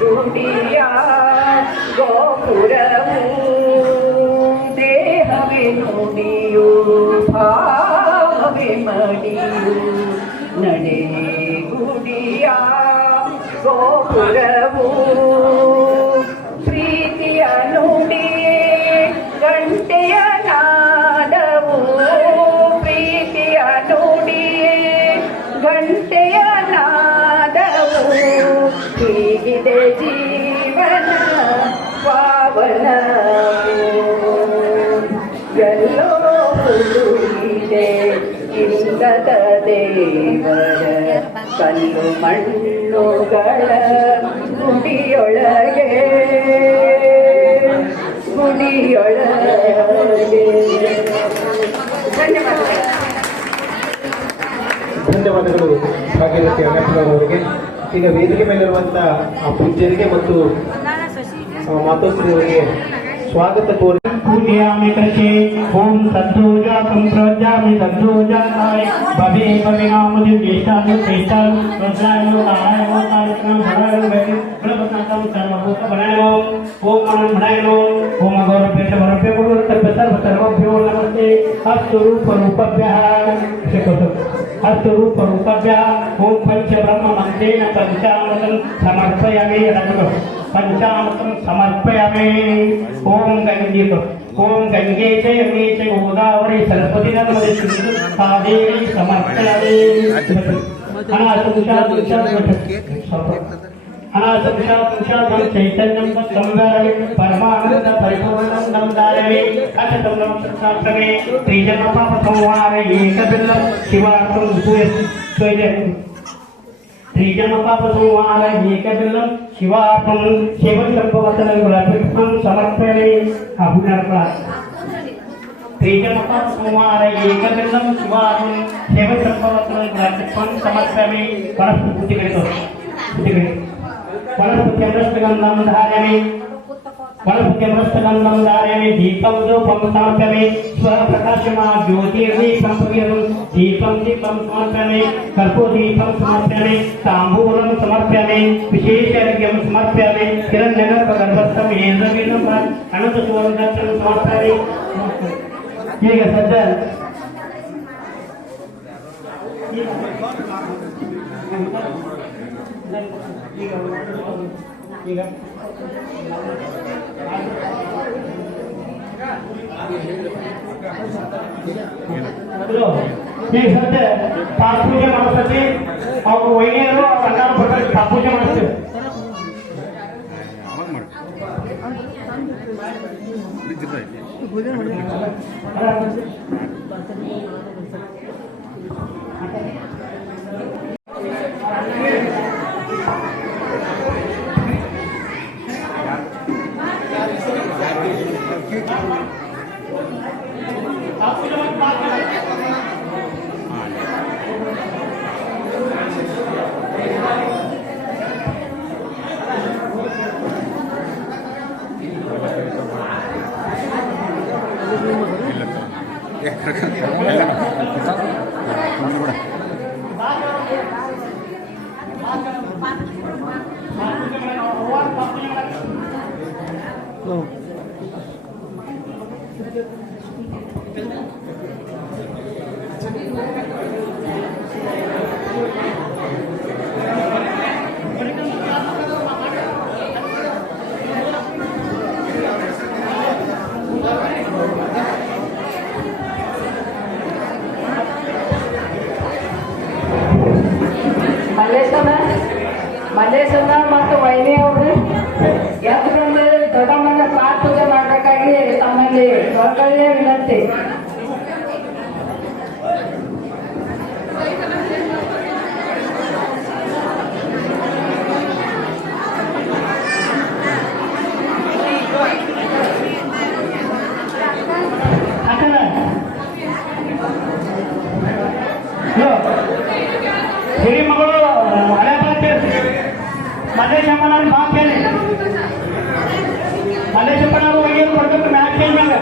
ಗುಡಿಯ ಗೋಪುರವು ದೇಹವೇ ನುಡಿಯು ಭಾವವೇ ಮಡಿಯು ನಡೆ ಗುಡಿಯ ಗೋಪುರವು ಪ್ರೀತಿಯ ನುಡಿಯೇ ಗಂಟೆಯ ನಾದವು ಪ್ರೀತಿಯ ನುಡಿಯೇ ಗಂಟೆಯ ನಾದವು ಹೀಗಿದೆ ಜೀವನ ಪಾವನವು ಎಲ್ಲೋ ಹುಡುಗಿದೆ ಇಂದದ ದೇವರ ಕಲ್ಲು ಮಣ್ಣುಗಳ ಗುಡಿಯೊಳಗೆ ಧನ್ಯವಾದಗಳು ಭಾಗ್ಯಲಕ್ಷ್ಮಿ ಅಣ್ಣಪ್ಪನವರಿಗೆ. ಈಗ ವೇದಿಕೆ ಮೇಲಿರುವಂತಹ ಪೂಜ್ಯರಿಗೆ ಮತ್ತು ಮಾತೋಶ್ರೀಯವರಿಗೆ ಸ್ವಾಗತ ಕೋರಿ पूजयामि कृषि ओम सद्धोजा संप्रज्ञामि सद्धोजाय भवे भवे नामदि देशानु देशान रुद्रायनो आयो कार्यक्रम भराय वेद प्रभुतां सर्वभूत भरायो ओम मनन भरायो ओम गौरपेट भरपे गुरु सर्वभ्यो नमस्ते अस्तु रूप रूपभ्यः अस्तु रूप रूपभ्यः ओम पंच ब्रह्म मंत्रेण पंचामृतं समर्पयामि पंचामृतं समर्पयामि ओम गंगे ओम गंगे च यमुने च गोदावरी सरस्वती नर्मदे सिंधु कावेरी समर्पयामि अनासंशातं चैतन्यं संवरणे परमानंद परिपूर्णं नमदारये अथतं संसारमे त्रिजन्म पाप संहारे एकबिल्लं शिवार्थं स्वयं त्रिजन्म पाप संहारे एकबिल्लं शिवार्थं शिवसर्ववचनं गुलाबपुष्पं समर्पयामि अहुनर्पा त्रिजन्म पाप संहारे एकबिल्लं शिवार्थं शिवसर्ववचनं गुलाबपुष्पं समर्पयामि वनस्पत्यमृतगन्धं धारयामि दीपं धूपं समर्पयामि स्वप्रकाशमां ज्योतिर्दीपं दीपं समर्पयामि कर्पूरदीपं समर्पयामि ताम्बूलं समर्पयामि विशेषर्घ्यं समर्पयामि हिरण्यगर्भगर्भस्थं हेन्द्रवीणम् अनन्तसुवर्णदत्तं समर्पयामि ಈಗ ಸದ್ಯ ಈಗ ಸದ್ಯ ಪಾಪೂಜೆ ಮಾಡಿಸ್ತೀವಿ ಅವ್ರು ವೈದ್ಯರು ಅನ್ನ ಬರ್ತಾರೆ ಪಾಪೂಜೆ ಮಾಡಿಸ್ತೀವಿ ಮಲ್ಲೇಶನ ಮತ್ತು ವೈನಿ ಅವರು ಎದ್ಕೊಂಡು ದೊಡ್ಡಮ್ಮನ ಸಾತ್ ಪೂಜೆ ಮಾಡಬೇಕಾಗಿ ತಮ್ಮಲ್ಲಿ ಹೊರಗಡೆ ವಿನಂತಿ. ಹಿರಿ ಮಗಳು ಹಳೆ ಮಲ್ಲೇಶಪ್ಪನವ್ರು ಮಾತು ಕೇಳಿ ಮಲ್ಲೇಶಪ್ಪನವ್ರು ಒಯ್ಯಲು ಕೊಡ್ಬೇಕು ಮ್ಯಾಚ್ ಕೇಳಿದಾಗ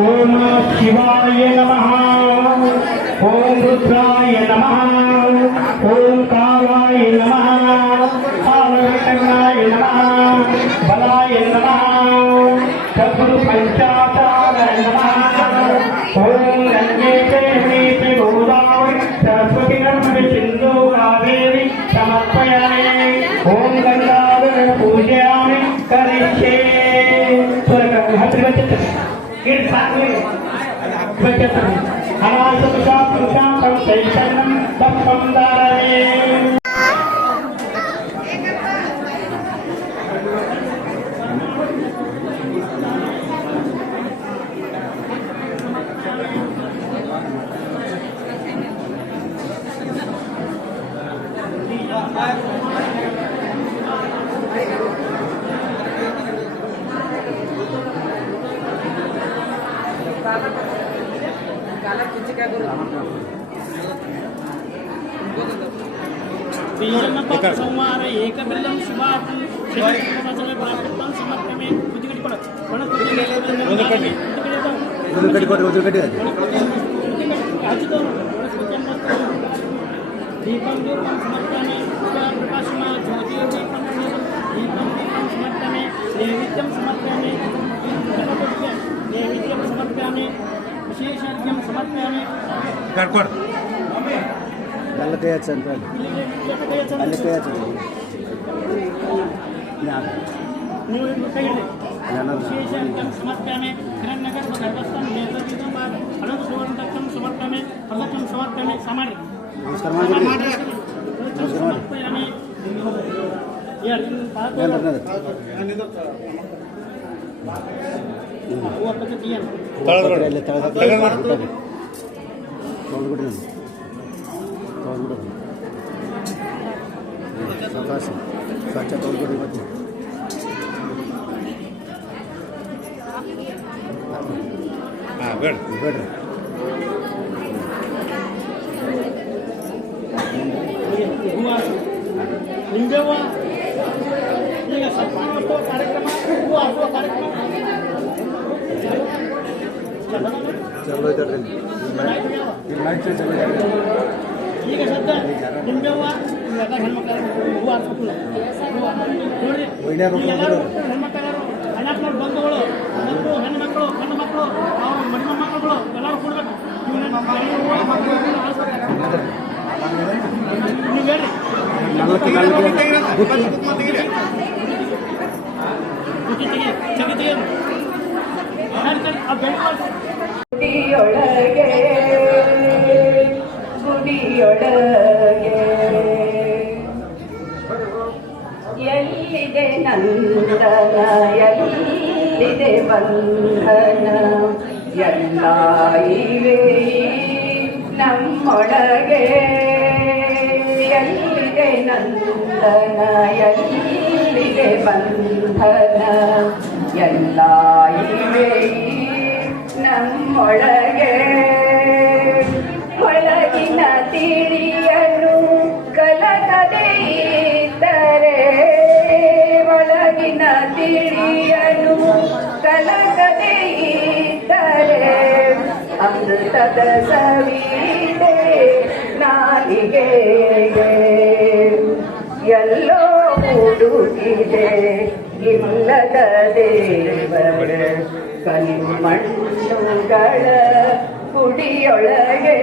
ಓಂ ಶಿವಾಯ ನಮಃ. ಓಂ ರುದ್ರಾಯ ನಮಃ. ಓಂ ಕಾಲಾಯ ನಮಃ. ಕಾಲಕರ್ಣಾಯ ನಮಃ. ಬಲಾಯ ನಮಃ. ಚತುರ್ ಪಂಚಾಚಾರಾಯ ನಮಃ. ಓಂ ಗಂಗೆ ಚೈತ್ರಿ ಗೋದಾವರಿ ಸರಸ್ವತಿ ನರ್ಮದೆ ಸಿಂಧು ಕಾವೇರಿ ಸಮರ್ಪಯಾಮಿ. ಓಂ ಗಂಗಾಧರ ಪೂಜಯಾಮಿ ಕರಿಷ್ಯೆ. ಸಂವಾರ ಏಕಬಿಲ್ಲಂ ಶಿವಾರ್ಥಂ ಶ್ರೀಕೃಷ್ಣವಚನ ಪ್ರಾಪ್ತಂ ಸಮರ್ಪಯಾಮಿ. दीपं दीपं समर्पयामि. प्रकाशम ज्योति दीपं दीपं समर्पयामि. नैवेद्यं समर्पयामि. नैवेद्यं समर्पयामि. विशेषज्ञं समर्पयामि. विशेषज्ञं समर्पयामि. हिरण्यगर्भगर्भस्थं नेत्रजितं अनंत सुवर्णदत्तं समर्पयामि. प्रदत्तं समर्पयामि. समाधि समर्पयामि. लिंगव ಈಗ ಸಪ್ತಾಹ ಕಾರ್ಯಕ್ರಮ ಈಗ ಸದ್ಯ ನಿಂಬೆವ್ವ ಹೆಣ್ಮಕ್ಳು ಹೂವು ಹಾಕ್ಬಿಟ್ಟಿಲ್ಲ ನೋಡ್ರಿ ಹೆಣ್ಮಕ್ಳು ಅಣ್ಣಪ್ಪನವ್ರ ಬಂಧುಗಳು ಮತ್ತು ಹೆಣ್ಮಕ್ಳು ಗಂಡು ಮಕ್ಕಳು ಅವ್ರ ಮಡಿಮ ಮಕ್ಕಳುಗಳು ಎಲ್ಲರೂ ಕೊಡ್ಬೇಕು. ನೀವು ಹೇಳ್ರಿ ಗುಡಿಯೊಳಗೆ ಗುಡಿಯೊಳಗೆ ಎಲ್ಲಿದೆ ನಂದನ ಎಲ್ಲಿದೆ ಬಂಧನ ಎಲ್ಲ ಇವೆ ನಮ್ಮೊಳಗೆ. ಎಲ್ಲಿದೆ ನಂದನ ಎಲ್ಲಿದೆ ಬಂಧನ ಎಲ್ಲ ಇವೆ ನಮ್ಮೊಳಗೆ. ಒಳಗಿನ ತಿರಿಯನು ಕಲಕದೆ ಇದ್ದರೆ ಒಳಗಿನ ತಿರಿಯನು ಕಲಕದೆ ಇದ್ದರೆ ಅಮೃತದ ಸವಿದೆ ನಾಲಿಗೆಗೆ. ಎಲ್ಲೋ ಹುಡುಕಿದೆ ಇಲ್ಲದ ದೇವರ ಕಲಿಮಣ್ಣುಗಳ ಗುಡಿಯೊಳಗೆ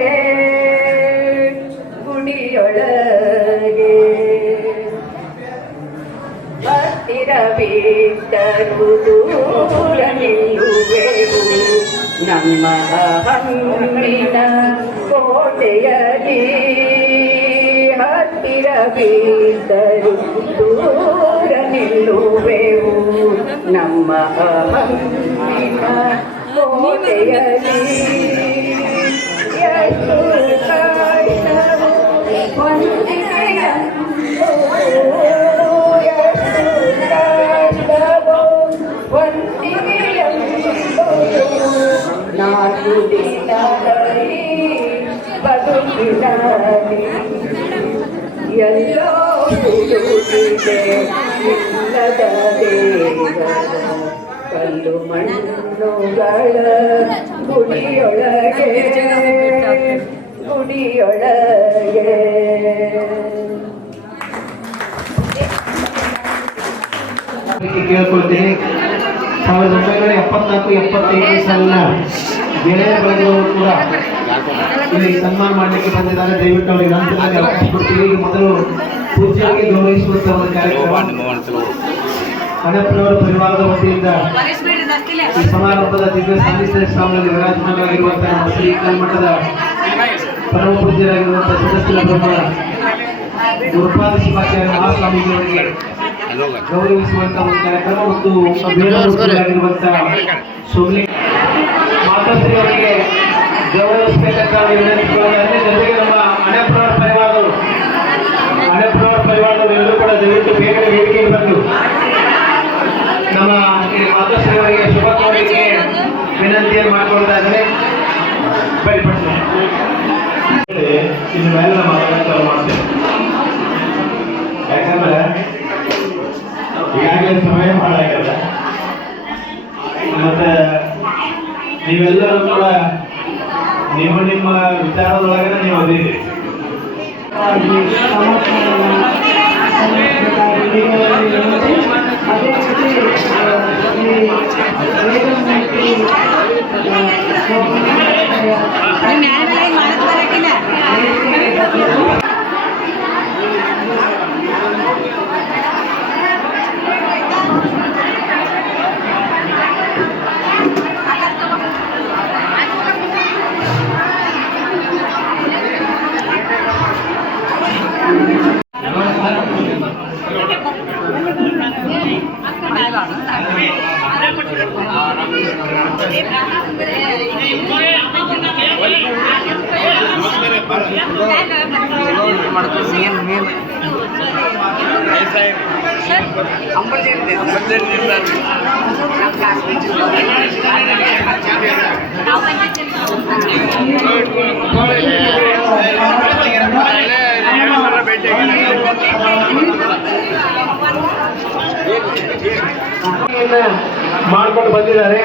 ಗುಡಿಯೊಳಗೆ. ಹತ್ತಿರವಿದ್ದರೂ ದೂರ ನಿಲ್ಲುವೆವು ನಮ್ಮ ಹಮ್ಮಿನ ಕೋಟೆಯಲ್ಲಿ. ಹತ್ತಿರವಿದ್ದರೂ ದೂರ ನಿಲ್ಲುವೆವು ನಮ್ಮ ಹಮ್ಮಿನ ಕೋಟೆಯಲ್ಲಿ. ಎಷ್ಟು ಕಾಯಿನವು ಒಂದಿಗೆಯಂದು ಎಷ್ಟು ಕಾಯಿನವು ಒಂದಿಗೆಯಂದು ನಾಲ್ಕು ದಿನದಲ್ಲಿ ಬದು ಎಲ್ಲೋ ಹುಡುಕಿದೆ ಇಲ್ಲದ ದೇವರ ಕಲ್ಲು ಮಣ್ಣುಗಳ ಗುಡಿಯೊಳಗೆ ಕೇಳ್ಕೊಳ್ತೀನಿ. 1974-75 ಸಾಲಿನ ಗೆಳೆಯ ಬಳಗದವರು ಕೂಡ ಇಲ್ಲಿ ಸನ್ಮಾನ ಮಾಡಲಿಕ್ಕೆ ಬಂದಿದ್ದಾರೆ. ದಯವಿಟ್ಟು ಅವರಿಗೆ ನಂತರದಲ್ಲಿ ಅವಕಾಶ ಕೊಡ್ತೀವಿ. ಈಗ ಮೊದಲು ಪೂಜ್ಯರಿಗೆ ಗೌರವಿಸುವಂತ ಒಂದು ಕಾರ್ಯಕ್ರಮ ಅಣ್ಣಪ್ಪನವರ ಪರಿವಾರದ ವತಿಯಿಂದ ಈ ಸಮಾರಂಭದ ದಿವ್ಯ ಸಾನ್ನಿಧ್ಯ ಸ್ಥಾನದಲ್ಲಿ ವಿರಾಜಮಾನವಾಗಿರುವಂತಹ ನಮ್ಮ ಶ್ರೀ ಕಲ್ಮಠದ ಪರಮ ಪೂಜ್ಯರಾಗಿರುವಂತಹ ಸದಸ್ಯರ ಬ್ರಹ್ಮ ಗುರುಪಾದ ಶಿವಾಚಾರ್ಯ ಮಹಾಸ್ವಾಮೀಜಿಯವರಿಗೆ ಗೌರವಿಸುವಂತಹ ಒಂದು ಕಾರ್ಯಕ್ರಮ ಮತ್ತು ಬೇಡಾಗಿರುವಂತಹ ಸೋಮಲಿ ಮಾತಾಶ್ರೀ ಅವರಿಗೆ ಗೌರವಿಸಬೇಕಂತ ವಿನಂತಿಸಿಕೊಳ್ಳುತ್ತಾರೆ. ಜೊತೆಗೆ ನಮ್ಮ ಅಣ್ಣಪ್ಪನವರ ಪರಿವಾರದವರು ಎಲ್ಲರೂ ಕೂಡ ದಯವಿಟ್ಟು ಬೇಗನೆ ವೇದಿಕೆಗೆ ಬಂದು ನಮ್ಮ ಮಾತಾಶ್ರೀ ಅವರಿಗೆ ಶುಭ ಕೋರಲಿಕ್ಕೆ ವಿನಂತಿಯನ್ನು ಮಾಡಿಕೊಳ್ತಾ ಇದ್ದಾರೆ. ಇನ್ಮೇಲೆ ನಮ್ಮ ಮಾಡ್ತೇವೆ. ಯಾಕಂದ್ರೆ ಈಗಾಗಲೇ ಸಮಯ ಮಾಡಾಗಲ್ಲ. ಮತ್ತೆ ನೀವೆಲ್ಲರೂ ಕೂಡ ನಿಮ್ಮ ವಿಚಾರದೊಳಗಡೆ ನೀವು ಅದಿರಿ. ಮಾಡ್ಕೊಂಡು ಬಂದಿದ್ದಾರೆ.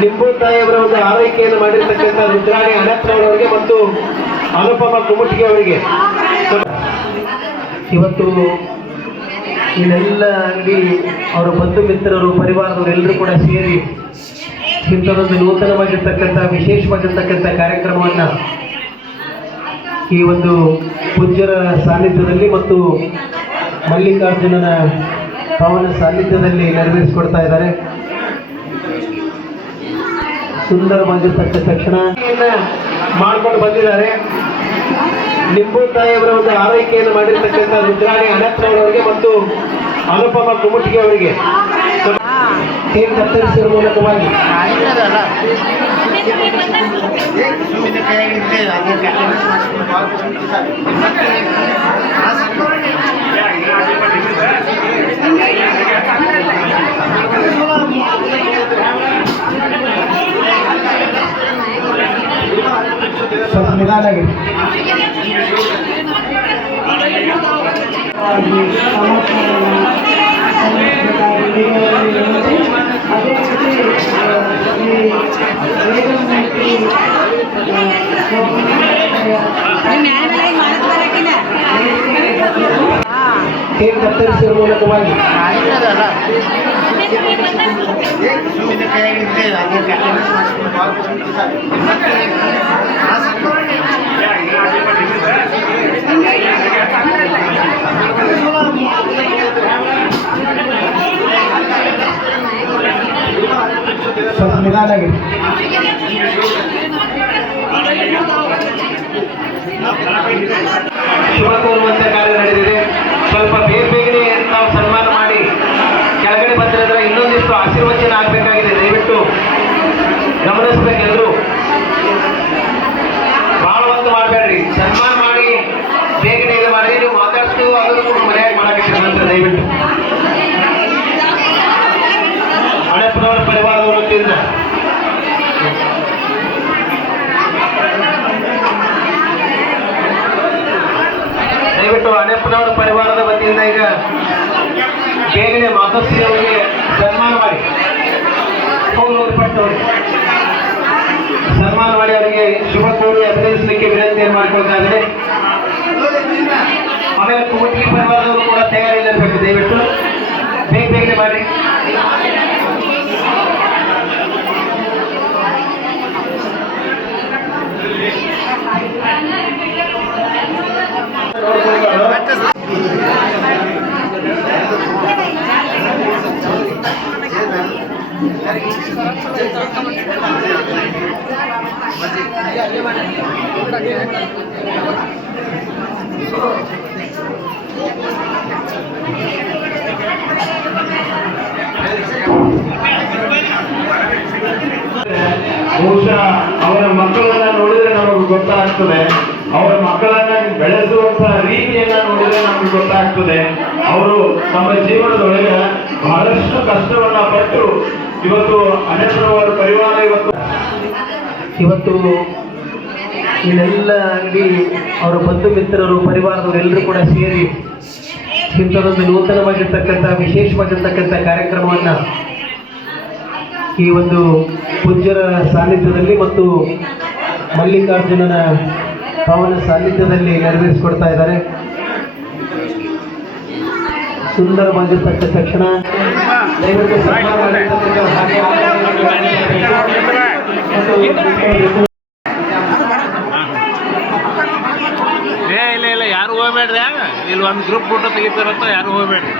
ನಿಂಬು ತಾಯಿಯವರ ಒಂದು ಆರೈಕೆಯನ್ನು ಮಾಡಿರ್ತಕ್ಕಂಥ ರುದ್ರಾಣಿ ಅಣ್ಣಪ್ಪನವರವರಿಗೆ ಮತ್ತು ಅನುಪಮ ಕುಮಟಿಗೆ ಅವರಿಗೆ ಇವತ್ತು ಇಲ್ಲೆಲ್ಲ ಅಂಗಡಿ ಅವರ ಬಂಧು ಮಿತ್ರರು ಪರಿವಾರದವರು ಎಲ್ಲರೂ ಕೂಡ ಸೇರಿ ಇಂಥದೊಂದು ನೂತನವಾಗಿರ್ತಕ್ಕಂಥ ವಿಶೇಷವಾಗಿರ್ತಕ್ಕಂಥ ಕಾರ್ಯಕ್ರಮವನ್ನು ಈ ಒಂದು ಪೂಜ್ಯರ ಸಾನ್ನಿಧ್ಯದಲ್ಲಿ ಮತ್ತು ಮಲ್ಲಿಕಾರ್ಜುನನ ಪಾವನ ಸಾನ್ನಿಧ್ಯದಲ್ಲಿ ನೆರವೇರಿಸಿಕೊಡ್ತಾ ಇದ್ದಾರೆ. ಸುಂದರವಾಗಿರ್ತಕ್ಕಂಥ ಕ್ಷಣ ಮಾಡ್ಕೊಂಡು ಬಂದಿದ್ದಾರೆ. ನಿಂಬು ತಾಯಿಯವರ ಒಂದು ಆರೈಕೆಯನ್ನು ಮಾಡಿರ್ತಕ್ಕಂಥ ರುದ್ರಾಣಿ ಅಣ್ಣಪ್ಪನವರವರಿಗೆ ಮತ್ತು ಅನುಪಮ ಕುಮಟಿಗೆ ಅವರಿಗೆ ಕೇಕ್ ಕತ್ತರಿಸುವ ಮೂಲಕವಾಗಿ ನಿಧಾನಾಗಿ ಕೇಕ್ ಕತ್ತರಿಸುವ ಮೂಲಕವಾಗಿ ನಿಧಾನಾಗಿ ಶುಭ ಕೋರುವಂತ ಕಾರ್ಯ ನಡೆದಿದೆ. ಸ್ವಲ್ಪ ಬೇಗನೆ ನಾವು ಸನ್ಮಾನ ಮಾಡಿ ಕೆಳಗಡೆ ಬಂದಿರೋದ್ರೆ ಇನ್ನೊಂದಿಷ್ಟು ಆಶೀರ್ವಚನ ಆಗಬೇಕಾಗಿದೆ. ದಯವಿಟ್ಟು ಗಮನಿಸ್ಬೇಕು. ಎಲ್ಲರೂ ಬಹಳ ಒಂದು ಮಾಡಬೇಡ್ರಿ. ಸನ್ಮಾನ ಮಾಡಿ ಬೇಗನೆ ಇದು ಮಾಡಿ. ನೀವು ಮಾತಾಡ್ತು ಅದನ್ನು ಮನೆಯಾಗಿ ಮಾಡಕ್ಕೆ ನಂತರ ದಯವಿಟ್ಟು ಅಣ್ಣಪ್ಪನವರ ಪರಿವಾರದವರು ವತಿಯಿಂದ ದಯವಿಟ್ಟು ಅಣ್ಣಪ್ಪನವರ ಪರಿವಾರದ ವತಿಯಿಂದ ಈಗ ಬೇಗನೆ ಮಾತೋಶ್ರೀ ಅವರಿಗೆ ಸನ್ಮಾನ ಮಾಡಿ ಸನ್ಮಾನ ಮಾಡಿ ಅವರಿಗೆ ಶುಭ ಕೋರಿ ಅಭಿನಯಿಸಲಿಕ್ಕೆ ವಿನಂತಿಯನ್ನು ಮಾಡಿಕೊಳ್ತಾ ಇದ್ದಾರೆ. ಆಮೇಲೆ ಕುಮಟಿ ಪರಿವಾರದವರು ಕೂಡ ತಯಾರಿಯಲ್ಲಿರಬೇಕು. ದಯವಿಟ್ಟು ಬೇಗನೆ ಮಾಡಿ. ಬಹುಶಃ ಅವರ ಮಕ್ಕಳನ್ನ ನೋಡಿದ್ರೆ ನಮಗೆ ಗೊತ್ತಾಗ್ತದೆ, ಅವರ ಮಕ್ಕಳನ್ನ ಬೆಳೆಸುವಂತಹ ರೀತಿಯನ್ನ ನೋಡಿದ್ರೆ ನಮಗೆ ಗೊತ್ತಾಗ್ತದೆ. ಅವರು ನಮ್ಮ ಜೀವನದೊಳಗೆ ಬಹಳಷ್ಟು ಕಷ್ಟವನ್ನ ಪಟ್ಟು ಇವತ್ತು ಅಣ್ಣಪ್ಪನವರ ಪರಿವಾರ ಇವತ್ತು ಇಲ್ಲೆಲ್ಲ ಅಂಗಡಿ ಅವರ ಬಂಧು ಮಿತ್ರರು ಪರಿವಾರದವರು ಎಲ್ಲರೂ ಕೂಡ ಸೇರಿ ಇಂಥದೊಂದು ನೂತನವಾಗಿರ್ತಕ್ಕಂಥ ವಿಶೇಷವಾಗಿರ್ತಕ್ಕಂಥ ಕಾರ್ಯಕ್ರಮವನ್ನ ಈ ಒಂದು ಪೂಜ್ಯರ ಸಾನ್ನಿಧ್ಯದಲ್ಲಿ ಮತ್ತು ಮಲ್ಲಿಕಾರ್ಜುನನ ಪಾವನ ಸಾನ್ನಿಧ್ಯದಲ್ಲಿ ನೆರವೇರಿಸಿಕೊಡ್ತಾ ಇದ್ದಾರೆ. ಸುಂದರವಾಗಿರ್ತಕ್ಕಂಥ ಕ್ಷಣ. ದಯವಿಟ್ಟು ಇಲ್ಲ ಯಾರು ಹೋಗ್ಬೇಡ್ರಿ. ಇಲ್ಲಿ ಒಂದು ಗ್ರೂಪ್ ಫೋಟೋ ತೆಗಿತಾರಂತ ಯಾರು ಹೋಗ್ಬೇಡ್ರಿ.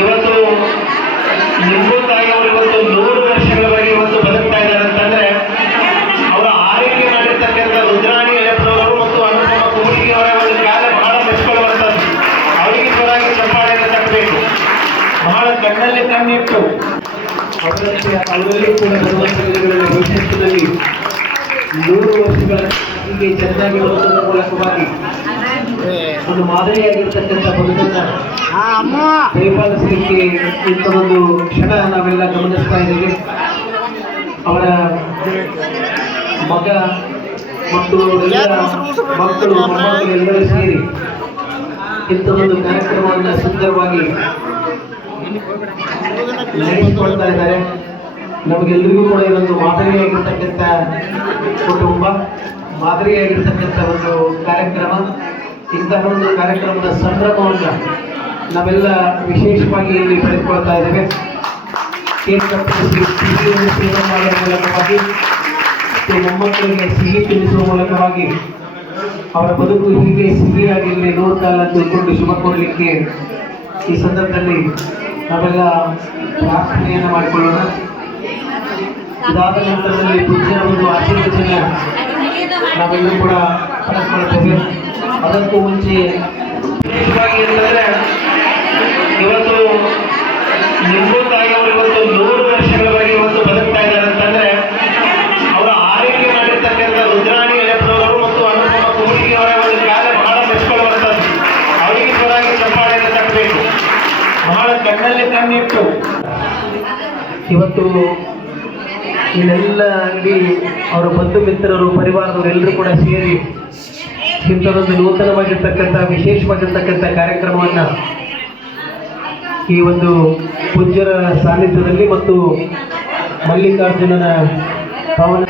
ಇವತ್ತು ನಿಂಬು ತಾಯಿಯವರು ಇವತ್ತು 100 ವರ್ಷಗಳವರೆಗೆ ಇವತ್ತು ಬದುಕ್ತಾ ಇದ್ದಾರೆ ಅಂತಂದ್ರೆ ಅವರ ಆರೈಕೆ ಮಾಡಿರ್ತಕ್ಕಂಥ ರುದ್ರಾಣಿ ಎಳೆಪ್ಪನವರು ಮತ್ತು ಅನುಪಮ ಕುಮಟಿಯವರ ಒಂದು ಕಾಲ ಬಹಳ ಮೆಚ್ಚಿಕೊಳ್ಳುವಂಥದ್ದು. ಅವರಿಗೆ ಪರವಾಗಿ ಚಪ್ಪಾಳೆಯನ್ನು ತಟ್ಟಬೇಕು. ಬಹಳ ಕಣ್ಣಲ್ಲಿ ಕಣ್ಣಿಟ್ಟು ಅವರಲ್ಲಿ ಕೂಡ ಭವಿಷ್ಯದಲ್ಲಿ 100 ವರ್ಷಗಳ ಹೀಗೆ ಚೆನ್ನಾಗಿ ಬರುವುದರ ಮೂಲಕವಾಗಿ ಒಂದು ಮಾದರಿಯಾಗಿರ್ತಕ್ಕಂಥ ಬದುಕನ್ನ ಪರಿಪಾಲಿಸಲಿಕ್ಕೆ ಇಂಥ ಒಂದು ಕ್ಷಣ ನಾವೆಲ್ಲ ಗಮನಿಸ್ತಾ ಇದ್ದೇವೆ. ಅವರ ಮಗ ಮತ್ತು ಮಕ್ಕಳು ಮೊಮ್ಮಕ್ಕಳು ಎಲ್ಲರೂ ಸೇರಿ ಇಂಥ ಒಂದು ಕಾರ್ಯಕ್ರಮವನ್ನು ಸುಂದರವಾಗಿ ನಡೆಸಿಕೊಳ್ತಾ ಇದ್ದಾರೆ. ನಮಗೆಲ್ಲರಿಗೂ ಕೂಡ ಇದೊಂದು ಮಾದರಿಯಾಗಿರ್ತಕ್ಕಂಥ ಕುಟುಂಬ, ಮಾದರಿಯಾಗಿರ್ತಕ್ಕಂಥ ಒಂದು ಕಾರ್ಯಕ್ರಮ. ಇಂತಹ ಒಂದು ಕಾರ್ಯಕ್ರಮದ ಸಂಭ್ರಮವನ್ನು ನಾವೆಲ್ಲ ವಿಶೇಷವಾಗಿ ಇಲ್ಲಿ ಪಡೆದುಕೊಳ್ತಾ ಇದ್ದೇವೆ. ಕೇಕ್ ಕತ್ತರಿಸಿ ಸಿಹಿಯನ್ನು ಸೇವನೆ ಮಾಡುವ ಮೂಲಕವಾಗಿ ಮೊಮ್ಮಕ್ಕಳಿಗೆ ಸಿಹಿ ತಿನ್ನಿಸುವ ಮೂಲಕವಾಗಿ ಅವರ ಬದುಕು ಹೀಗೆ ಸಿಹಿಯಾಗಿರಲಿ 100 ಕಾಲ ತಿಳ್ಕೊಂಡು ಶುಭ ಕೋರಲಿಕ್ಕೆ ಈ ಸಂದರ್ಭದಲ್ಲಿ ನಾವೆಲ್ಲ ಪ್ರಾರ್ಥನೆಯನ್ನು ಮಾಡಿಕೊಳ್ಳೋಣ. ಇದಾದ ನಂತರದಲ್ಲಿ ಪೂಜ್ಯರ ಒಂದು ಆಶೀರ್ವಚನ ನಾವೆಲ್ಲರೂ ಕೂಡ ಪಡೆದುಕೊಳ್ತೇವೆ. ಅದಕ್ಕೂ ಮುಂಚೆ ವಿಶೇಷವಾಗಿ ಅಂತಂದ್ರೆ ಇವತ್ತು ನಿಂಬು ತಾಯಿಯವರು ಇವತ್ತು 100 ವರ್ಷಗಳವರೆಗೆ ಇವತ್ತು ಬದುಕ್ತಾ ಇದ್ದಾರೆ ಅಂತಂದ್ರೆ ಅವರ ಆರೈಕೆ ಮಾಡಿರ್ತಕ್ಕಂಥ ರುದ್ರಾಣಿ ಎಳೆಪ್ಪನವರು ಮತ್ತು ಅನುಪಮ ಕುಮಟಿಯವರ ಒಂದು ಕಾಲ ಬಹಳ ಮೆಚ್ಚಿಕೊಳ್ಳುವಂಥದ್ದು. ಅವರಿಗೆ ಪರವಾಗಿ ಚಪ್ಪಾಳೆಯನ್ನು ತಟ್ಟಬೇಕು. ಬಹಳ ಕಣ್ಣಲ್ಲಿ ಕಣ್ಣಿಟ್ಟು ಇವತ್ತು ಇಲ್ಲೆಲ್ಲ ಅಂಗಡಿ ಅವರ ಬಂಧು ಮಿತ್ರರು ಪರಿವಾರದವರು ಎಲ್ಲರೂ ಕೂಡ ಸೇರಿ ಇಂಥದೊಂದು ನೂತನವಾಗಿರ್ತಕ್ಕಂಥ ವಿಶೇಷವಾಗಿರ್ತಕ್ಕಂಥ ಕಾರ್ಯಕ್ರಮವನ್ನ ಈ ಒಂದು ಪೂಜ್ಯರ ಸಾನ್ನಿಧ್ಯದಲ್ಲಿ ಮತ್ತು ಮಲ್ಲಿಕಾರ್ಜುನನ ಪಾವನ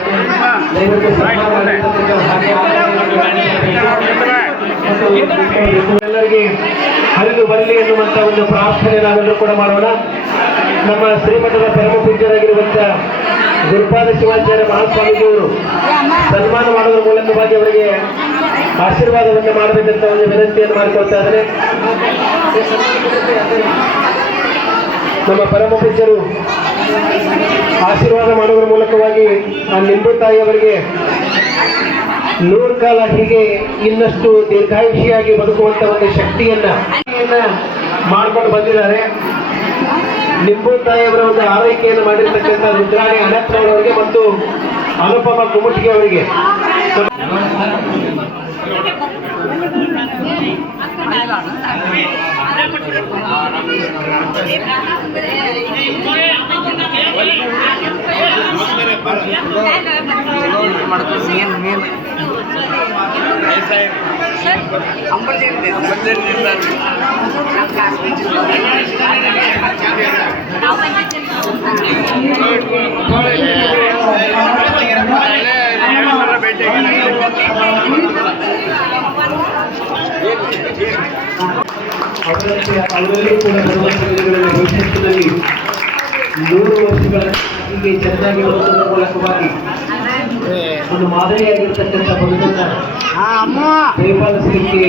ಎಲ್ಲರಿಗೆ ಹರಿದು ಬರಲಿ ಎನ್ನುವಂಥ ಒಂದು ಪ್ರಾರ್ಥನೆ ನಾವೆಲ್ಲರೂ ಕೂಡ ಮಾಡೋಣ. ನಮ್ಮ ಶ್ರೀಮಠದ ಪರಮ ಪೂಜ್ಯರಾಗಿರುವಂಥ ಗುರುಪಾದ ಶಿವಾಚಾರ್ಯ ಮಹಾಸ್ವಾಮೀಜಿಯವರು ಸನ್ಮಾನ ಮಾಡೋದ್ರ ಮೂಲಕವಾಗಿ ಅವರಿಗೆ ಆಶೀರ್ವಾದವನ್ನು ಮಾಡಬೇಕಂತ ಒಂದು ವಿನಂತಿಯನ್ನು ಮಾಡಿಕೊಳ್ತಾ ಇದ್ದಾರೆ. ನಮ್ಮ ಪರಮ ಪೂಜ್ಯರು ಆಶೀರ್ವಾದ ಮಾಡುವುದರ ಮೂಲಕವಾಗಿ ಆ ನಿಂಬು ತಾಯಿಯವರಿಗೆ 100 ಕಾಲ ಹೀಗೆ ಇನ್ನಷ್ಟು ದೀರ್ಘಾಯುಷಿಯಾಗಿ ಬದುಕುವಂತ ಒಂದು ಶಕ್ತಿಯನ್ನ ಮಾಡ್ಕೊಂಡು ಬಂದಿದ್ದಾರೆ. ನಿಂಬು ತಾಯಿಯವರ ಒಂದು ಆರೈಕೆಯನ್ನು ಮಾಡಿರ್ತಕ್ಕಂಥ ರುದ್ರಾಣಿ ಅಣ್ಣಪ್ಪನವರಿಗೆ ಮತ್ತು ಅನುಪಮ ಕುಮಟಿಗೆ ಅವರಿಗೆ ಅವರಲ್ಲಿ ಕೂಡ ಬರುವಂತಹ ದಿನಗಳಲ್ಲಿ ಭವಿಷ್ಯದಲ್ಲಿ 100 ವರ್ಷಗಳ ಹೀಗೆ ಚೆನ್ನಾಗಿ ಬರುವುದರ ಮೂಲಕವಾಗಿ ಒಂದು ಮಾದರಿಯಾಗಿರ್ತಕ್ಕಂಥ ಬದುಕನ್ನ ಪರಿಪಾಲಿಸಲಿಕ್ಕೆ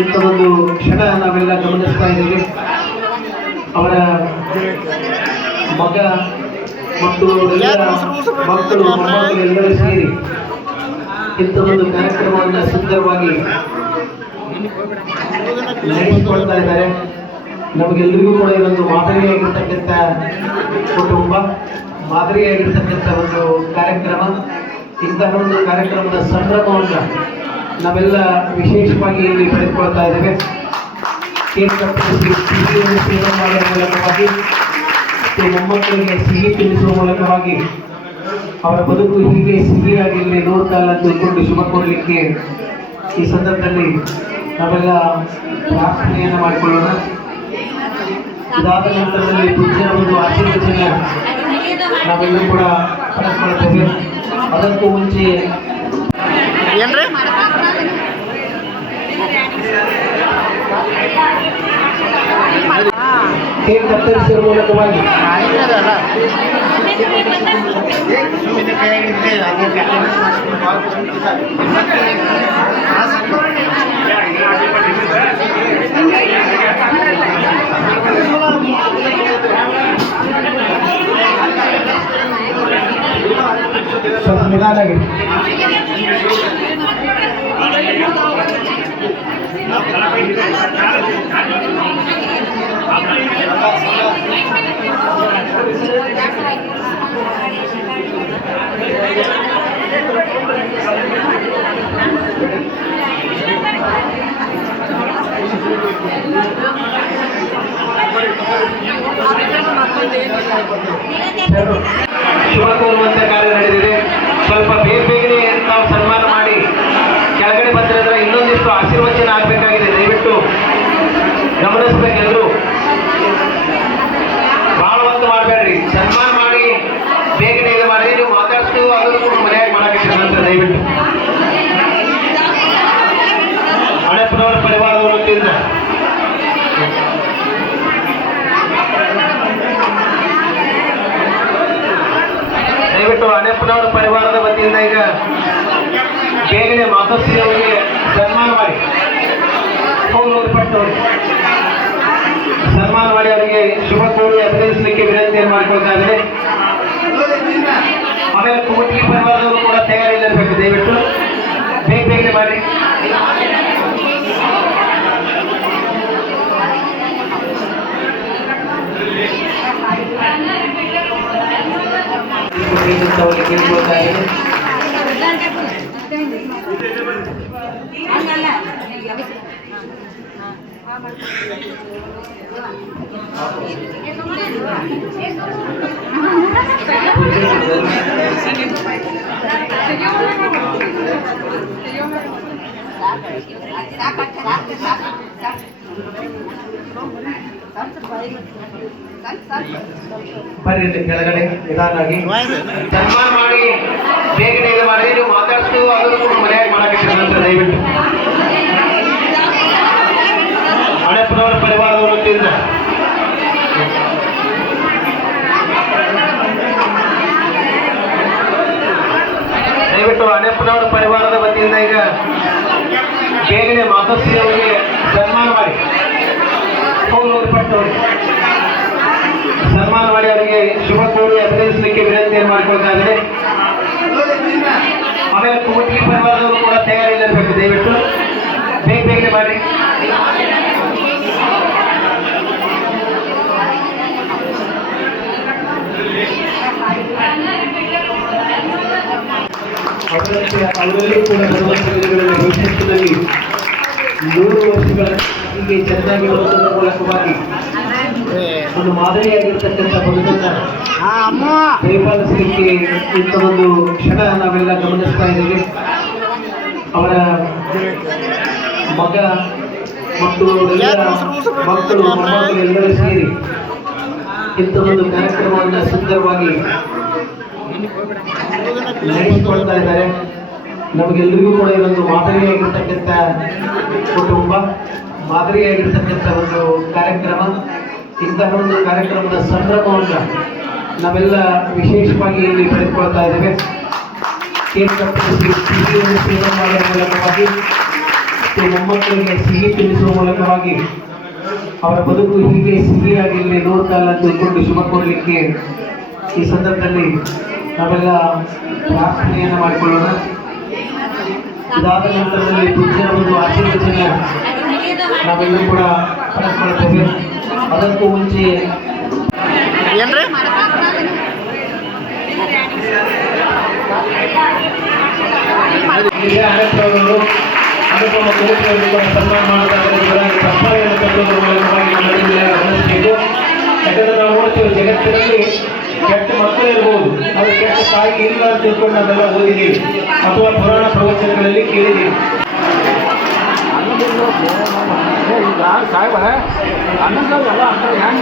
ಇಂಥ ಒಂದು ಕ್ಷಣ ನಾವೆಲ್ಲ ಗಮನಿಸ್ತಾ ಇದ್ದೇವೆ. ಅವರ ಮಗ ಮತ್ತು ಎಲ್ಲ ಮಕ್ಕಳು ಮೊಮ್ಮಕ್ಕಳು ಎಲ್ಲರೂ ಸೇರಿ ಇಂಥ ಒಂದು ಕಾರ್ಯಕ್ರಮವನ್ನು ಸುಂದರವಾಗಿ ನಡೆಸಿಕೊಳ್ತಾ ಇದ್ದಾರೆ. ನಮಗೆಲ್ಲರಿಗೂ ಕೂಡ ಇದೊಂದು ಮಾದರಿಯಾಗಿರ್ತಕ್ಕಂಥ ಕುಟುಂಬ, ಮಾದರಿಯಾಗಿರ್ತಕ್ಕಂಥ ಒಂದು ಕಾರ್ಯಕ್ರಮ. ಇಂತಹ ಒಂದು ಕಾರ್ಯಕ್ರಮದ ಸಂಭ್ರಮವನ್ನು ನಾವೆಲ್ಲ ವಿಶೇಷವಾಗಿ ಇಲ್ಲಿ ಪಡೆದುಕೊಳ್ತಾ ಇದ್ದೇವೆ. ಕೇಕ್ ಕತ್ತರಿಸಿ ಸಿಹಿಯನ್ನು ಸೇವನೆ ಮಾಡುವ ಮೂಲಕವಾಗಿ ಮತ್ತು ಮೊಮ್ಮಕ್ಕಳಿಗೆ ಸಿಹಿ ತಿನ್ನಿಸುವ ಮೂಲಕವಾಗಿ ಅವರ ಬದುಕು ಹೀಗೆ ಸಿಹಿಯಾಗಿ ಇಲ್ಲಿ 100 ಕಾಲ ತಿಳ್ಕೊಂಡು ಶುಭ ಕೋರಲಿಕ್ಕೆ ಈ ಸಂದರ್ಭದಲ್ಲಿ ನಾವೆಲ್ಲ ಪ್ರಾರ್ಥನೆಯನ್ನು ಮಾಡಿಕೊಳ್ಳೋಣ. ಇದಾದ ನಂತರದಲ್ಲಿ ಪೂಜ್ಯರ ಒಂದು ಆಶೀರ್ವಚನ ನಾವೆಲ್ಲರೂ ಕೂಡ ಪಡೆದುಕೊಳ್ಳುತ್ತೇವೆ. ಅದಕ್ಕೂ ಮುಂಚೆ ಕೇಕ್ ಕತ್ತರಿಸುವ ಮೂಲಕವಾಗಿ ಸ್ವಲ್ಪ ನಿಧಾನಾಗಿ ಶುಭ ಕೋರುವಂತ ಕಾರ್ಯ ನಡೆದಿದೆ. ಸ್ವಲ್ಪ ಬೇಗನೆ ನಾವು ಸನ್ಮಾನ ಮಾಡಿ ಕೆಳಗಡೆ ಬಂದಿರೋದ್ರೆ ಇನ್ನೊಂದಿಷ್ಟು ಆಶೀರ್ವಚನ ಆಗಬೇಕಾಗಿದೆ. ದಯವಿಟ್ಟು ಗಮನಿಸ್ಬೇಕೆಲ್ಲರೂ, ಭಾಳ ಹೊತ್ತು ಮಾಡಬೇಡ್ರಿ. ಸನ್ಮಾನ ಮಾಡಿ ಬೇಗನೆ ಇದು ಮಾಡಿ. ನೀವು ಮಾತಾಡ್ತು ಅದನ್ನು ಮನೆಯಾಗಿ ಮಾಡಕ್ಕೆ ನಂತರ ದಯವಿಟ್ಟು ಹಣಪ್ಪನವರ ಪರಿವಾರದ ವತಿಯಿಂದ ದಯವಿಟ್ಟು ಅಣ್ಣಪ್ಪನವರ ಪರಿವಾರದ ವತಿಯಿಂದ ಈಗ ಬೇಗನೆ ಮಾತಾಡ್ಸಿ ಅವರಿಗೆ ಸನ್ಮಾನ ಮಾಡಿ ಸನ್ಮಾನ ಮಾಡಿ ಅವರಿಗೆ ಶುಭ ಕೋರಿ ಅಭಿನಯಿಸಲಿಕ್ಕೆ ವಿನಂತಿಯನ್ನು ಮಾಡಿಕೊಳ್ತಾ ಇದ್ದಾರೆ. ಆಮೇಲೆ ಕೋಟಿ ಪರಿವಾರದವರು ಕೂಡ ತಯಾರಿಯಲ್ಲಿರಬೇಕು. ದಯವಿಟ್ಟು ಬೇಗನೆ ಮಾಡಿ. ಕೇಳ್ಕೊಳ್ತಾ ಇದೆ. ಬರ್ರಿ ಕೆಳಗಡೆ ನಿಧಾನಾಗಿ ಸನ್ಮಾನ ಮಾಡಿ ಬೇಗನೆ ಇದು ಮಾಡಿ. ನೀವು ಮಾತಾಡ್ತು ಅದನ್ನು ಮನೆಯಾಗಿ ಮಾಡಕ್ಕೆ ನಂತರ ದಯವಿಟ್ಟು ಅಣ್ಣಪ್ಪನವರ ಪರಿವಾರದ ವತಿಯಿಂದ ದಯವಿಟ್ಟು ಅಣ್ಣಪ್ಪನವರ ಪರಿವಾರದ ವತಿಯಿಂದ ಈಗ ಬೇಗನೆ ಮಾತಾಡ್ಸಿ ಅವರಿಗೆ ಸನ್ಮಾನ ಮಾಡಿ ಸನ್ಮಾನ ಮಾಡಿ ಅವರಿಗೆ ಶುಭ ಕೋರಿ ಅಭಿನಯಿಸಲಿಕ್ಕೆ ವಿನಂತಿಯನ್ನು ಮಾಡಿಕೊಳ್ತಾ ಇದ್ದಾರೆ. ಆಮೇಲೆ ಕೋಟಿ ಪರಿವಾರದವರು ಕೂಡ ತಯಾರಿಯಲ್ಲಿರಬೇಕು. ದಯವಿಟ್ಟು ಬೇಗನೆ ಮಾಡಿ. ಅವರಂತೆ ಅವರೆಲ್ಲರೂ ಕೂಡ ಬರುವಂತಹ ದಿನಗಳಲ್ಲಿ ಭವಿಷ್ಯದಲ್ಲಿ 100 ವರ್ಷಗಳ ಹೀಗೆ ಚೆನ್ನಾಗಿ ಬರುವುದರ ಮೂಲಕವಾಗಿ ಒಂದು ಮಾದರಿಯಾಗಿರ್ತಕ್ಕಂಥ ಬದುಕನ್ನ ಪರಿಪಾಲಿಸಲಿಕ್ಕೆ ಇಂಥ ಒಂದು ಕ್ಷಣ ನಾವೆಲ್ಲ ಗಮನಿಸ್ತಾ ಇದ್ದೇವೆ. ಅವರ ಮಗ ಮತ್ತು ಮಕ್ಕಳು ಮೊಮ್ಮಕ್ಕಳು ಎಲ್ಲರೂ ಸೇರಿ ಇಂಥ ಒಂದು ಕಾರ್ಯಕ್ರಮವನ್ನು ಸುಂದರವಾಗಿ ನಡೆಸಿಕೊಳ್ತಾ ಇದ್ದಾರೆ. ನಮಗೆಲ್ಲರಿಗೂ ಕೂಡ ಇದೊಂದು ಮಾದರಿಯಾಗಿರ್ತಕ್ಕಂಥ ಕುಟುಂಬ, ಮಾದರಿಯಾಗಿರ್ತಕ್ಕಂಥ ಒಂದು ಕಾರ್ಯಕ್ರಮ. ಇಂತಹ ಒಂದು ಕಾರ್ಯಕ್ರಮದ ಸಂಭ್ರಮವನ್ನು ನಾವೆಲ್ಲ ವಿಶೇಷವಾಗಿ ಇಲ್ಲಿ ಪಡೆದುಕೊಳ್ತಾ ಇದ್ದೇವೆ. ಕೇಕ್ ಕತ್ತರಿಸಿ ಸಿಹಿಯನ್ನು ಸೇವನೆ ಮಾಡುವ ಮೂಲಕವಾಗಿ ಮತ್ತು ಮೊಮ್ಮಕ್ಕಳಿಗೆ ಸಿಹಿ ತಿನ್ನಿಸುವ ಮೂಲಕವಾಗಿ ಅವರ ಬದುಕು ಹೀಗೆ ಸಿಹಿಯಾಗಿ ಇಲ್ಲಿ 100 ಕಾಲ ತಿಳ್ಕೊಂಡು ಶುಭ ಕೋರಲಿಕ್ಕೆ ಈ ಸಂದರ್ಭದಲ್ಲಿ ನಾವೆಲ್ಲ ಪ್ರಾರ್ಥನೆಯನ್ನು ಮಾಡಿಕೊಳ್ಳೋಣ. ಇದಾದ ನಂತರದಲ್ಲಿ ಪೂಜ್ಯರ ಒಂದು ಆಶೀರ್ವಚನ ನಾವೆಲ್ಲರೂ ಕೂಡ ಪಡೆದುಕೊಳ್ತೇವೆ. ಅದಕ್ಕೂ ಮುಂಚೆ ಅನುಪಮ ಕೋಟಿಯವರು ಕೂಡ ಸನ್ಮಾನ ಮಾಡೋದಾದರೆ ತಪ್ಪಾಳೆಯನ್ನು ಕಟ್ಟುವುದರ ಮೂಲಕವಾಗಿ ಗಮನಿಸಬೇಕು. ಯಾಕಂದ್ರೆ ನಾವು ನೋಡ್ತೇವೆ ಜಗತ್ತಿನಲ್ಲಿ ಕೆಟ್ಟ ಮಕ್ಕಳು ಇರ್ಬೋದು, ಅದು ಕೆಟ್ಟ ತಾಯಿ ಇಲ್ಲ ಅಂತ ತಿಳ್ಕೊಂಡು ನಾವೆಲ್ಲ ಓದಿದ್ದೀವಿ ಅಥವಾ ಪುರಾಣ ಪ್ರವಚನಗಳಲ್ಲಿ ಕೇಳಿದ್ದೀವಿ. ಸಾಹೇಬ ಅನ್ನಲ್ಲ ಅಂದ್ರೆ ಹ್ಯಾಂಗ್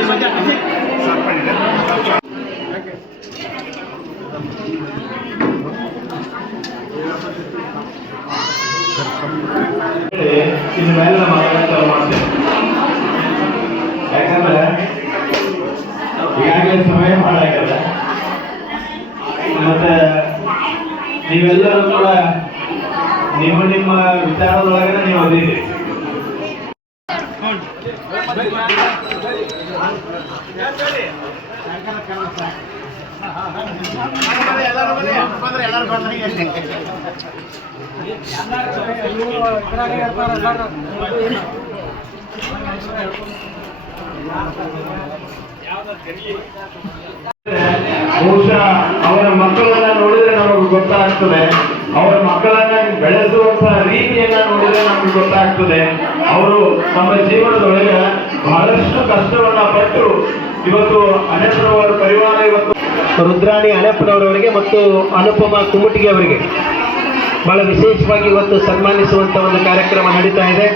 ಎಲ್ಲ ಇದ್ದಾರೆ. ಇನ್ನು ಮೇಲೆ ಮಾತಾಡ್ತಾ ಮಾಡ್ತೇವೆ. ಯಾಕಂದ್ರೆ ಈಗಾಗಲೇ ಸಮಯ ಹಾಳಾಗಲ್ಲ. ಮತ್ತೆ ನೀವೆಲ್ಲರೂ ಕೂಡ ನಿಮ್ಮ ವಿಚಾರದೊಳಗಡೆ ನೀವು ಅದಿರಿ. ಬಹುಶಃ ಅವರ ಮಕ್ಕಳನ್ನ ನೋಡಿದ್ರೆ ನಮಗೆ ಗೊತ್ತಾಗ್ತದೆ, ಅವರ ಮಕ್ಕಳನ್ನ ಬೆಳೆಸುವಂತಹ ರೀತಿಯನ್ನ ನೋಡಿದ್ರೆ ನಮಗೆ ಗೊತ್ತಾಗ್ತದೆ. ಅವರು ನಮ್ಮ ಜೀವನದೊಳಗೆ ಬಹಳಷ್ಟು ಕಷ್ಟವನ್ನ ಪಟ್ಟು ಇವತ್ತು ಅನೆಪ್ಪನವರ ಪರಿವಾರ ಇವತ್ತು ರುದ್ರಾಣಿ ಅನೆಪ್ಪನವರವರಿಗೆ ಮತ್ತು ಅನುಪಮ ಕುಮಟಿಗೆ ಅವರಿಗೆ ಬಹಳ ವಿಶೇಷವಾಗಿ ಇವತ್ತು ಸನ್ಮಾನಿಸುವಂತ ಒಂದು ಕಾರ್ಯಕ್ರಮ ನಡೀತಾ ಇದೆ.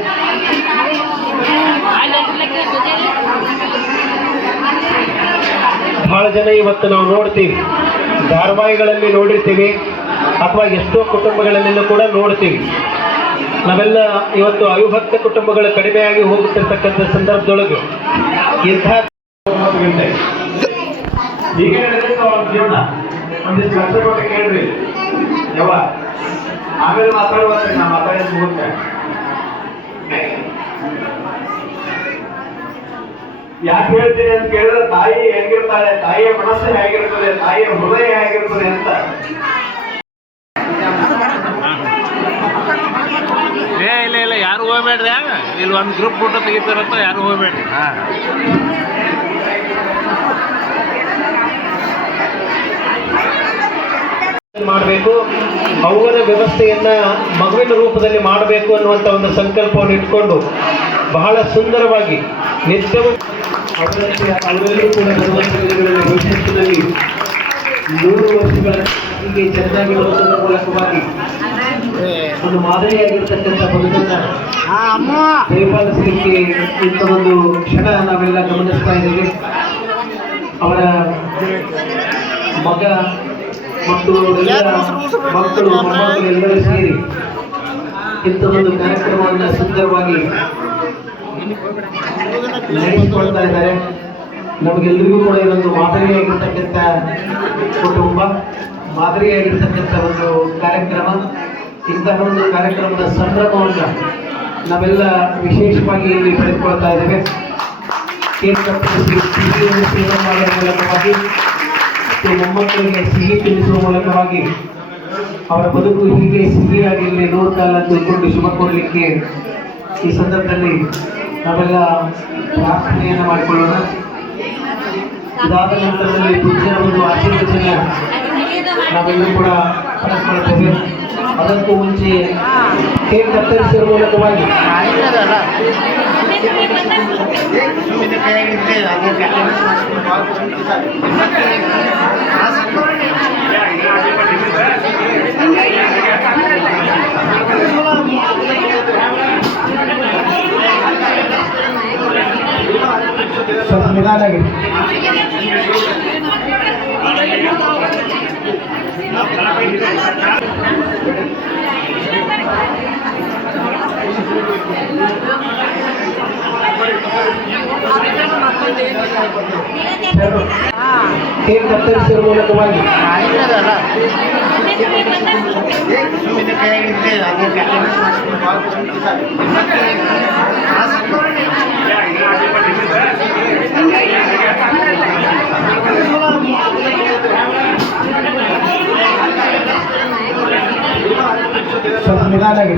ಬಹಳ ಜನ ಇವತ್ತು ನಾವು ನೋಡ್ತೀವಿ, ಧಾರಾವಾಹಿಗಳಲ್ಲಿ ನೋಡಿರ್ತೀವಿ ಅಥವಾ ಎಷ್ಟೋ ಕುಟುಂಬಗಳಲ್ಲೆಲ್ಲೂ ಕೂಡ ನೋಡ್ತೀವಿ. ನಾವೆಲ್ಲ ಇವತ್ತು ಅವಿಭಕ್ತ ಕುಟುಂಬಗಳು ಕಡಿಮೆಯಾಗಿ ಹೋಗುತ್ತಿರ್ತಕ್ಕಂಥ ಸಂದರ್ಭದೊಳಗೆ ಇಂಥ ಗಂಟೆ ಹೀಗೆ ನಡೆದಿತ್ತು ಅವ್ರ ಜೀವನ. ಒಂದಿಷ್ಟು ಲಕ್ಷ ಕೊಟ್ಟು ಕೇಳ್ರಿ ಯಾವ ಆಮೇಲೆ ಮಾತಾಡುವಂತ ನಾ ಮಾತಾಡಿದ ಮುಗಿತ. ಯಾಕೆ ಹೇಳ್ತೀನಿ ಅಂತ ಕೇಳಿದ್ರೆ ತಾಯಿ ಹೆಂಗಿರ್ತಾಳೆ, ತಾಯಿಯ ಮನಸ್ಸು ಹೇಗಿರ್ತದೆ, ತಾಯಿಯ ಹೃದಯ ಹೇಗಿರ್ತದೆ ಅಂತ. ಇಲ್ಲ ಯಾರು ಹೋಗ್ಬೇಡ್ರಿ. ಇಲ್ಲಿ ಒಂದು ಗ್ರೂಪ್ ಫೋಟೋ ತೆಗಿತಾರಂತ ಯಾರು ಹೋಗ್ಬೇಡ್ರಿ. ಮಾಡಬೇಕು, ಅವ್ವನ ವ್ಯವಸ್ಥೆಯನ್ನ ಮಗುವಿನ ರೂಪದಲ್ಲಿ ಮಾಡಬೇಕು ಅನ್ನುವಂಥ ಒಂದು ಸಂಕಲ್ಪವನ್ನು ಇಟ್ಕೊಂಡು ಬಹಳ ಸುಂದರವಾಗಿ ನಿತ್ಯವೂ ಅವರಂತೆ ಅವರೆಲ್ಲರೂ ಕೂಡ ಬರುವಂತಹ ದಿನಗಳಲ್ಲಿ ಭವಿಷ್ಯದಲ್ಲಿ 100 ವರ್ಷಗಳ ಹೀಗೆ ಚೆನ್ನಾಗಿ ಬರುವುದರ ಮೂಲಕವಾಗಿ ಒಂದು ಮಾದರಿಯಾಗಿರ್ತಕ್ಕಂಥ ಬದುಕನ್ನ ಪರಿಪಾಲಿಸಲಿಕ್ಕೆ ಇಂಥ ಒಂದು ಕ್ಷಣ ನಾವೆಲ್ಲ ಗಮನಿಸ್ತಾ ಇದ್ದೇವೆ. ಅವರ ಮಗ ಮತ್ತು ಮಕ್ಕಳು ಮೊಮ್ಮಕ್ಕಳು ಎಲ್ಲರೂ ಸೇರಿ ಇಂಥ ಒಂದು ಕಾರ್ಯಕ್ರಮವನ್ನು ಸುಂದರವಾಗಿ ನಡೆಸಿಕೊಳ್ತಾ ಇದ್ದಾರೆ. ನಮಗೆಲ್ಲರಿಗೂ ಕೂಡ ಇದೊಂದು ಮಾದರಿಯಾಗಿರ್ತಕ್ಕಂಥ ಕುಟುಂಬ, ಮಾದರಿಯಾಗಿರ್ತಕ್ಕಂಥ ಒಂದು ಕಾರ್ಯಕ್ರಮ. ಇಂತಹ ಒಂದು ಕಾರ್ಯಕ್ರಮದ ಸಂಭ್ರಮವನ್ನು ನಾವೆಲ್ಲ ವಿಶೇಷವಾಗಿ ಇಲ್ಲಿ ಪಡೆದುಕೊಳ್ತಾ ಇದ್ದೇವೆ. ಕೇಕ್ ಕತ್ತರಿಸಿ ಸಿಹಿಯನ್ನು ಸೇವನೆ ಮಾಡುವ ಮೂಲಕವಾಗಿ ಮತ್ತು ಮೊಮ್ಮಕ್ಕಳಿಗೆ ಸಿಹಿ ತಿನ್ನಿಸುವ ಮೂಲಕವಾಗಿ ಅವರ ಬದುಕು ಹೀಗೆ ಸಿಹಿಯಾಗಿ ಇಲ್ಲಿ 100 ಕಾಲ ತಿಳ್ಕೊಂಡು ಶುಭ ಕೋರಲಿಕ್ಕೆ ಈ ಸಂದರ್ಭದಲ್ಲಿ ನಾವೆಲ್ಲ ಪ್ರಾರ್ಥನೆಯನ್ನು ಮಾಡಿಕೊಳ್ಳೋಣ. ಇದಾದ ನಂತರದಲ್ಲಿ ಪೂಜ್ಯರ ಒಂದು ಆಶೀರ್ವಚನ ನಾವೆಲ್ಲರೂ ಕೂಡ ಪಡೆದುಕೊಳ್ಳುತ್ತೇವೆ. ಅದಕ್ಕೂ ಮುಂಚೆ ಕೇಕ್ ಕತ್ತರಿಸುವ ಮೂಲಕವಾಗಿ ಸ್ವಲ್ಪ ನಿಧಾನಾಗಿ ಕೇಕ್ ಕತ್ತರಿಸುವ ಮೂಲಕವಾಗಿ ಸ್ವಲ್ಪ ನಿಧಾನಾಗಿ